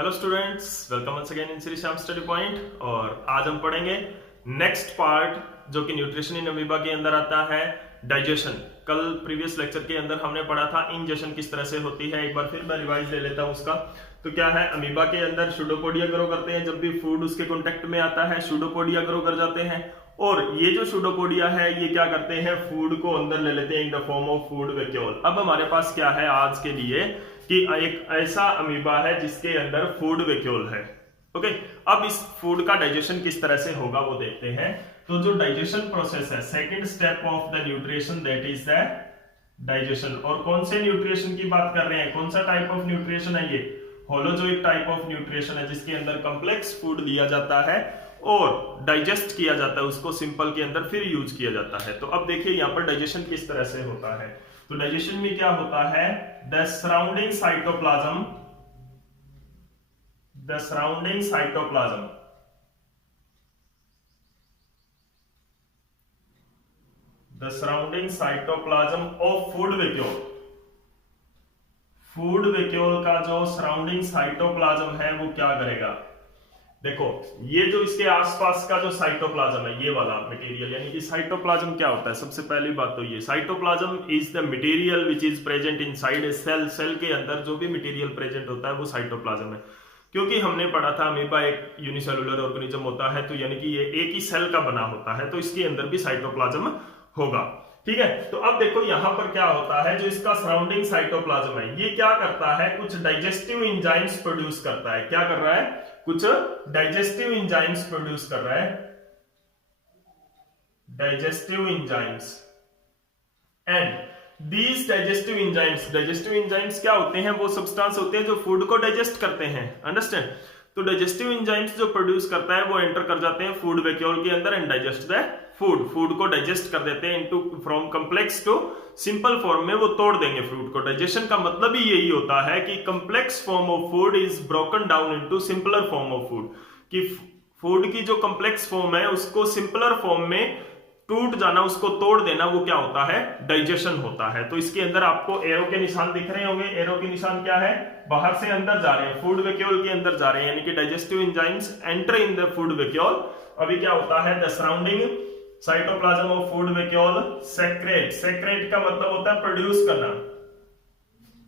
Hello students, welcome once again in Shri Shyam study point. और आज हम पढ़ेंगे नेक्स्ट पार्ट जो कि न्यूट्रिशन इन अमीबा के अंदर आता है, डाइजेशन। कल प्रीवियस लेक्चर के अंदर हमने पढ़ा था इंजेशन किस तरह से होती है। एक बार फिर मैं रिवाइज ले लेता हूं उसका। तो क्या है, अमीबा के अंदर सूडोपोडिया ग्रो करते हैं। जब भी फूड उसके कॉन्टेक्ट में आता है सूडोपोडिया ग्रो कर जाते हैं। और ये जो सूडोपोडिया है ये क्या करते हैं, फूड को अंदर ले लेते हैं in the form of food vacuole. अब हमारे पास क्या है आज के लिए कि एक ऐसा अमीबा है जिसके अंदर फूड वैक्यूल है। ओके, अब इस फूड का डाइजेशन किस तरह से होगा वो देखते हैं। तो जो डाइजेशन प्रोसेस है, second step of the nutrition, that is the digestion. और कौन से न्यूट्रिशन की बात कर रहे हैं, कौन सा टाइप ऑफ न्यूट्रिशन है ये? होलोजोइक टाइप ऑफ न्यूट्रिशन है, जिसके अंदर कॉम्प्लेक्स फूड लिया जाता है और डाइजेस्ट किया जाता है, उसको सिंपल के अंदर फिर यूज किया जाता है। तो अब देखिए यहाँ पर डाइजेशन किस तरह से होता है। तो डाइजेशन में क्या होता है, the surrounding cytoplasm, the surrounding cytoplasm, the surrounding cytoplasm of food vacuole. Food vacuole का जो सराउंडिंग साइटोप्लाज्म है वो क्या करेगा, देखो ये जो इसके आसपास का जो साइटोप्लाज्म है, ये वाला मटेरियल, यानी कि साइटोप्लाज्म क्या होता है। सबसे पहली बात तो ये cytoplasm is the material which is present inside a cell. Cell के अंदर जो भी मटेरियल प्रेजेंट होता है वो साइटोप्लाज्म है। क्योंकि हमने पढ़ा था अमीबा एक यूनिसेलुलर ऑर्गेनिज्म होता है, तो यानी कि ये एक ही सेल का बना होता है, तो इसके अंदर भी साइटोप्लाज्म होगा। ठीक है, तो अब देखो यहां पर क्या होता है, जो इसका सराउंडिंग साइटोप्लाज्म है ये क्या करता है, कुछ डाइजेस्टिव एंजाइम्स प्रोड्यूस करता है। क्या कर रहा है, कुछ डाइजेस्टिव एंजाइम्स प्रोड्यूस कर रहा है, digestive enzymes. And these digestive enzymes क्या होते हैं, वो सब्सटेंस होते हैं जो फूड को डाइजेस्ट करते हैं। अंडरस्टैंड? तो डाइजेस्टिव एंजाइम्स जो प्रोड्यूस करता है वो एंटर कर जाते हैं फूड वैक्यूल के अंदर एंड डाइजेस्ट द फूड को डाइजेस्ट कर देते हैं into from complex to simple form में, वो तोड़ देंगे फूड को। डाइजेशन का मतलब ही यही होता है कि complex form of food is broken down into simpler form of food, कि फूड की जो कॉम्प्लेक्स फॉर्म है उसको सिंपलर फॉर्म में टूट जाना, उसको तोड़ देना, वो क्या होता है, डाइजेशन होता है। तो इसके अंदर आपको एरो के निशान दिख रहे होंगे। एरो के निशान क्या है, बाहर से अंदर जा रहे हैं, फूड वैक्यूल के अंदर जा रहे हैं, यानी कि digestive enzymes enter in the food vacuole. अभी क्या होता है, the surrounding cytoplasm of food vacuole secrete. Secrete का मतलब होता है प्रोड्यूस करना,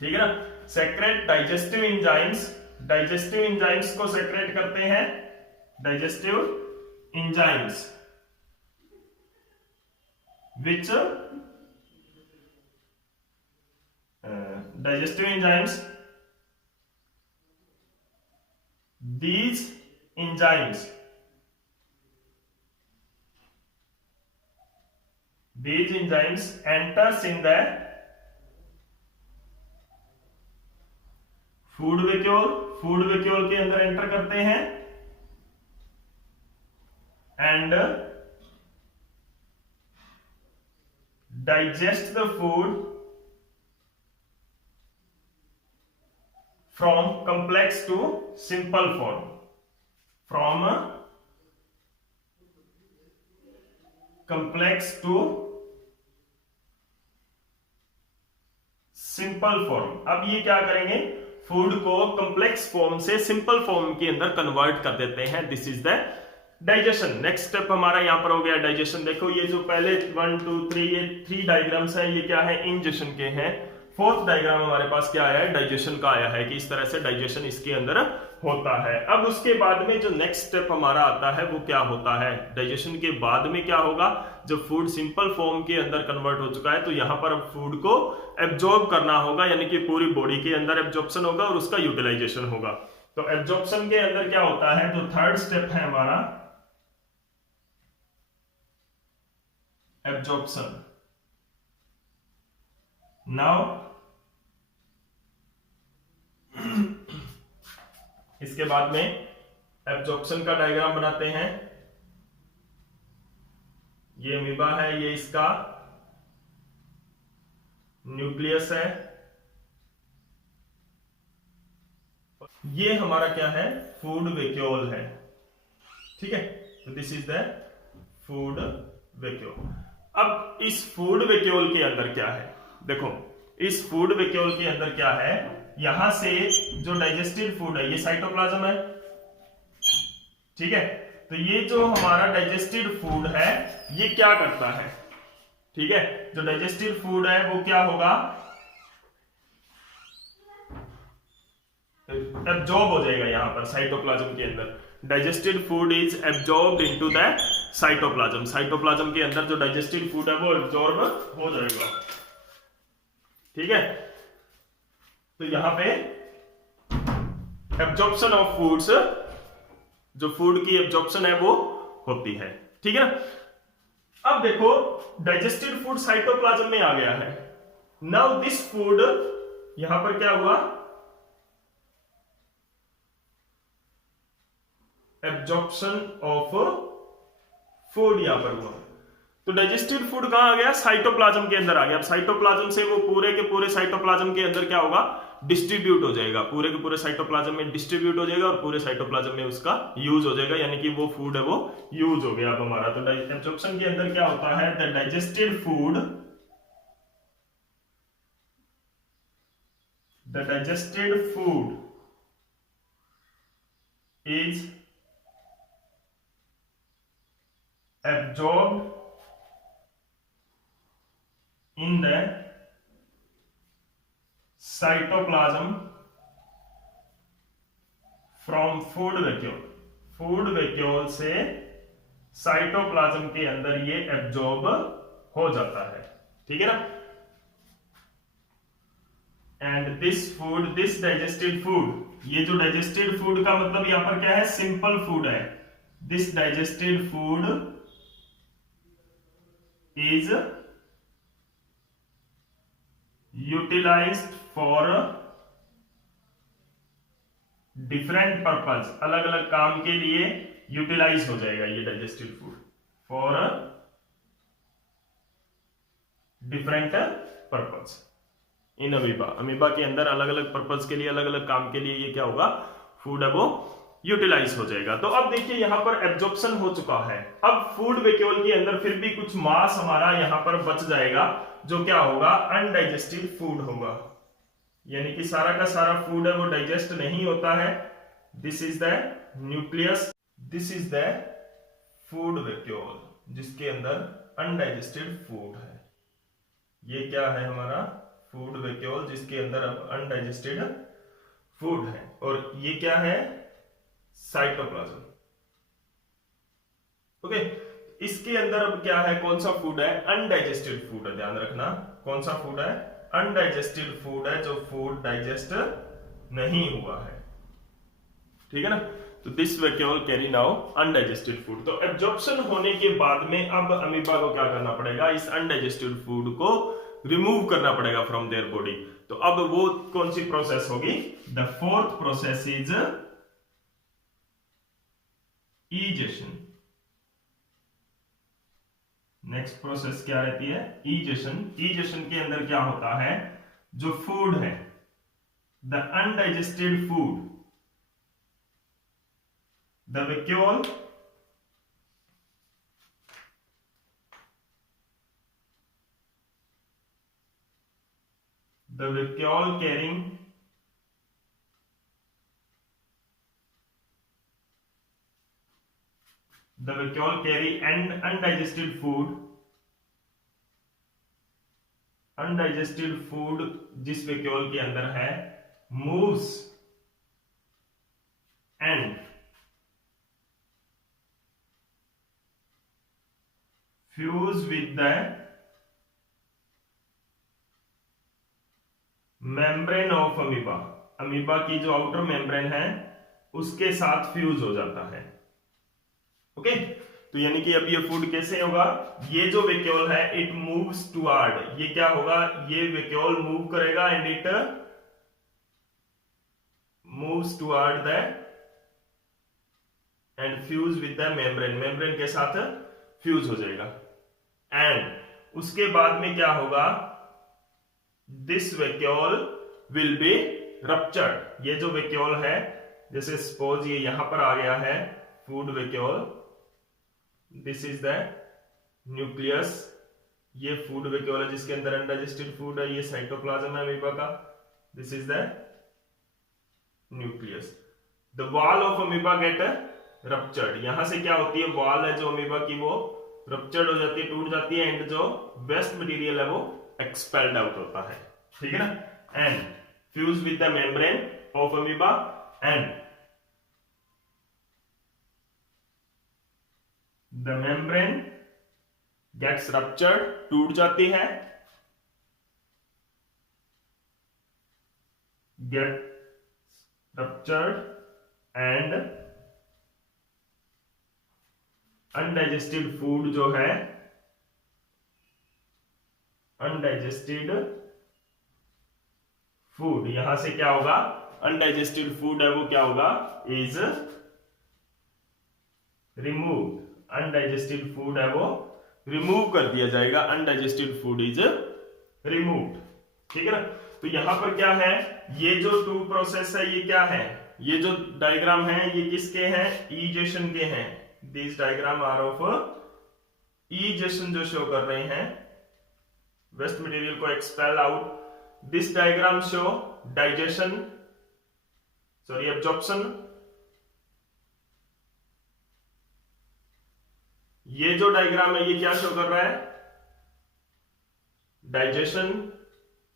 ठीक है ना। Secrete digestive enzymes, digestive enzymes को सेक्रेट करते हैं digestive enzymes which digestive enzymes, these enzymes enters in the food vacuole के अंदर एंटर करते हैं and digest the food from complex to simple form, from complex to simple form. अब ये क्या करेंगे, फूड को कॉम्प्लेक्स फॉर्म से सिंपल फॉर्म के अंदर कन्वर्ट कर देते हैं। This is the digestion. Next step हमारा यहां पर हो गया डाइजेशन। देखो ये जो पहले 1 2 3 ये 3 डायग्राम्स है, ये क्या है, इंजेशन के हैं। फोर्थ डायग्राम हमारे पास क्या आया है, डाइजेशन का आया है, कि इस तरह से डाइजेशन इसके अंदर होता है। अब उसके बाद में जो नेक्स्ट स्टेप हमारा आता है वो क्या होता है, डाइजेशन के बाद में क्या होगा, जब फूड सिंपल फॉर्म के अंदर कन्वर्ट हो चुका है तो यहां पर फूड को एब्जॉर्ब करना होगा, यानी कि पूरी बॉडी के अंदर एब्जॉर्प्शन होगा और उसका यूटिलाइजेशन होगा। तो एब्जॉर्प्शन के अंदर क्या होता है, तो थर्ड स्टेप है हमारा absorption. Now इसके बाद में एब्जॉर्प्शन का डायग्राम बनाते हैं। ये अमीबा है, ये इसका न्यूक्लियस है, ये हमारा क्या है, फूड वैक्यूल है। ठीक है, तो this is the food vacuole. अब इस फूड वैक्यूल के अंदर क्या है, देखो इस फूड वैक्यूल के अंदर क्या है, यहां से जो डाइजेस्टेड फूड है ये साइटोप्लाज्म है, ठीक है। तो ये जो हमारा डाइजेस्टेड फूड है ये क्या करता है, ठीक है, जो डाइजेस्टेड फूड है वो क्या होगा, एब्जॉर्ब हो जाएगा यहां पर साइटोप्लाज्म के अंदर। Digested food is absorbed into the cytoplasm. Cytoplasm के अंदर जो डाइजेस्टेड फूड है वो एब्जॉर्ब हो जाएगा, ठीक है। तो यहां पे एब्जॉर्प्शन ऑफ फूड्स, जो फूड की एब्जॉर्प्शन है वो होती है, ठीक है ना। अब देखो डाइजेस्टेड फूड साइटोप्लाज्म में आ गया है। नाउ दिस फूड, यहां पर क्या हुआ, एब्जॉर्प्शन ऑफ फूड यहां पर हुआ। तो डाइजेस्टेड फूड कहां आ गया, साइटोप्लाज्म के अंदर आ गया। अब साइटोप्लाज्म से वो पूरे के पूरे साइटोप्लाज्म के अंदर क्या होगा, डिस्ट्रीब्यूट हो जाएगा, पूरे के पूरे साइटोप्लाज्म में डिस्ट्रीब्यूट हो जाएगा और पूरे साइटोप्लाज्म में उसका यूज हो जाएगा, यानी कि वो फूड है वो यूज हो गया अब हमारा। तो एब्जॉर्प्शन के अंदर क्या होता है, the digested food, the digested food is absorbed in the cytoplasm from food vacuole। Food vacuole से साइटोप्लाज्म के अंदर ये एब्जॉर्ब हो जाता है, ठीक है ना। And this food, this digested food, ये जो डाइजेस्टेड फूड का मतलब यहां पर क्या है, सिंपल फूड है। This digested food is utilized for different purpose, अलग अलग काम के लिए यूटिलाइज हो जाएगा ये digested food for different purpose in amoeba. Amoeba के अंदर अलग अलग पर्पज के लिए, अलग अलग काम के लिए ये क्या होगा, फूड है वो यूटिलाइज हो जाएगा। तो अब देखिए यहां पर एब्जॉर्प्शन हो चुका है। अब फूड वैक्यूल के अंदर फिर भी कुछ मास हमारा यहां पर बच जाएगा, जो क्या होगा, अनडाइजेस्टेड फूड होगा, यानी कि सारा का सारा फूड है वो डाइजेस्ट नहीं होता है। This is the nucleus, this is the food vacuole, जिसके अंदर अनडाइजेस्टेड फूड है। ये क्या है हमारा फूड वैक्यूल, जिसके अंदर अब अनडाइजेस्टेड फूड है। और ये क्या है, साइटोप्लाज्म, ओके। इसके अंदर अब क्या है, कौन सा फूड है, अनडाइजेस्टेड फूड है, ध्यान रखना कौन सा फूड है, अनडाइजेस्टेड फूड है, जो फूड डाइजेस्ट नहीं हुआ है, ठीक है ना। तो this vacuole carry now undigested food. तो एब्जॉर्प्शन होने के बाद में अब अमीबा को क्या करना पड़ेगा, इस अनडाइजेस्टेड फूड को रिमूव करना पड़ेगा फ्रॉम देयर बॉडी। तो अब वो कौन सी प्रोसेस होगी, the fourth process is ईजेशन। Next process क्या रहती है, ईजेशन। ईजेशन के अंदर क्या होता है, जो फूड है, the undigested food, the vacuole carrying the vacuole carry and undigested food जिस वैक्यूल के अंदर है, moves and fuse with the membrane of amoeba। Amoeba की जो आउटर मेम्ब्रेन है उसके साथ फ्यूज हो जाता है, ओके। तो यानी कि अब ये फूड कैसे होगा, ये जो वैक्यूल है इट मूव्स टुवर्ड, ये क्या होगा, ये वैक्यूल मूव करेगा and it moves toward the end fuse with the membrane, membrane के साथ फ्यूज हो जाएगा। एंड उसके बाद में क्या होगा, this vacuole will be ruptured. ये जो वैक्यूल है, जैसे सपोज ये यहां पर आ गया है food vacuole, this is the nucleus, ये फूड वैक्यूल है जिसके अंदर अनडाइजेस्टेड फूड है, ये साइटोप्लाज्म है अमीबा का, this is the nucleus. The wall of amoeba get ruptured, यहां से क्या होती है, वॉल है जो अमीबा की वो रप्चर्ड हो जाती है, टूट जाती है, एंड जो वेस्ट मटेरियल है वो एक्सपेल्ड आउट होता है, ठीक है ना। And fuse with the membrane of amoeba and the membrane gets ruptured, टूट जाती है, get ruptured and undigested food जो है, अनडाइजेस्टेड फूड, यहां से क्या होगा, अनडाइजेस्टेड फूड है वो क्या होगा, इज रिमूव्ड, अनडाइजेस्टेड फूड है वो रिमूव कर दिया जाएगा, अनडाइजेस्टेड फूड इज रिमूव्ड, ठीक है ना। तो यहां पर क्या है, ये जो टू प्रोसेस है ये क्या है, ये जो डायग्राम है ये किसके हैं, ईजेशन के हैं। This diagram are of egestion जो शो कर रहे हैं, वेस्ट मटेरियल को expel out. This diagram show digestion, sorry absorption, ये जो डायग्राम है ये क्या शो कर रहा है, डाइजेशन,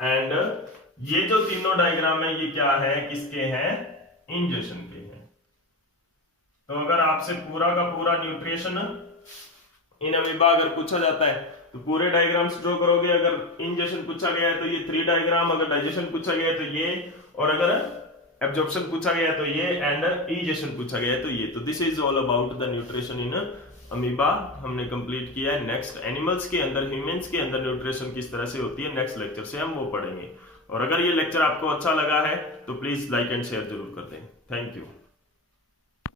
एंड ये जो तीनों डायग्राम है ये क्या है, किसके हैं, इंजेशन के हैं। तो अगर आपसे पूरा का पूरा न्यूट्रिशन इन अमीबा अगर पूछा जाता है तो पूरे डायग्राम्स ड्रॉ करोगे, अगर इंजेशन पूछा गया है तो ये 3 डायग्राम, अगर डाइजेशन पूछा गया है तो ये, और अगर एब्जॉर्प्शन पूछा गया है तो ये, एंड इंजेशन पूछा गया है तो ये। तो this is all about the nutrition in amoeba हमने कंप्लीट किया है। नेक्स्ट एनिमल्स के अंदर, ह्यूमंस के अंदर न्यूट्रिशन किस तरह से होती है, नेक्स्ट लेक्चर से हम वो पढ़ेंगे। और अगर ये लेक्चर आपको अच्छा लगा है तो प्लीज लाइक एंड शेयर जरूर कर दें। Thank you.